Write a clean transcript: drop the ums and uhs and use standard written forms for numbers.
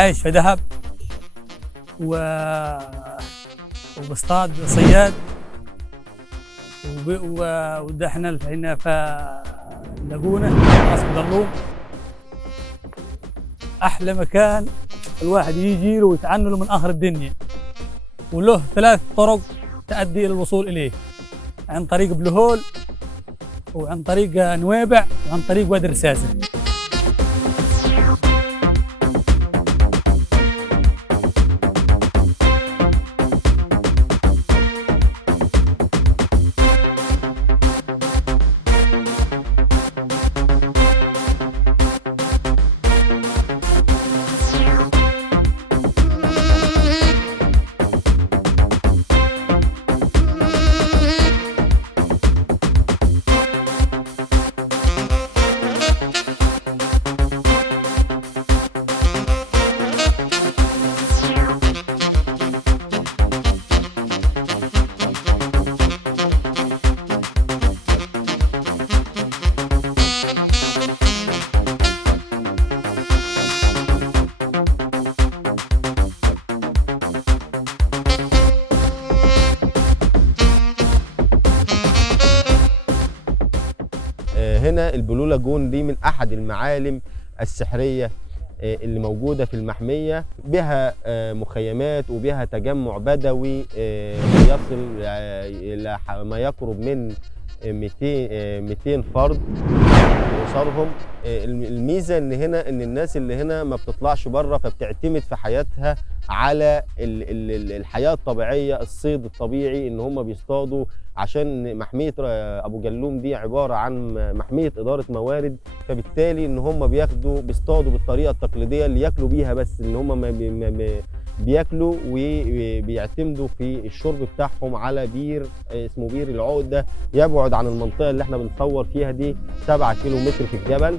عايش في دهب وبصطاد صياد ودحنا هنا في لاجونة راس قلوم. أحلى مكان الواحد يجي له ويتعنى له من آخر الدنيا، وله 3 طرق تؤدي إلى الوصول إليه، عن طريق بلو هول وعن طريق نويبع وعن طريق وادي الرساسة. هنا البلو لاجون دي من احد المعالم السحريه اللي موجوده في المحميه، بها مخيمات وبها تجمع بدوي يصل الى ما يقرب من 200 فرد وصارهم. الميزه ان هنا ان الناس اللي هنا ما بتطلعش بره، فبتعتمد في حياتها على الحياه الطبيعيه، الصيد الطبيعي، ان هم بيصطادوا، عشان محميه ابو جلوم دي عباره عن محميه اداره موارد، فبالتالي ان هم بيصطادوا بالطريقه التقليديه اللي ياكلوا بيها، بس ان هم بياكلوا وبيعتمدوا في الشرب بتاعهم على بير اسمه بير العقده، يبعد عن المنطقه اللي احنا بنصور فيها دي 7 كيلومتر في الجبل.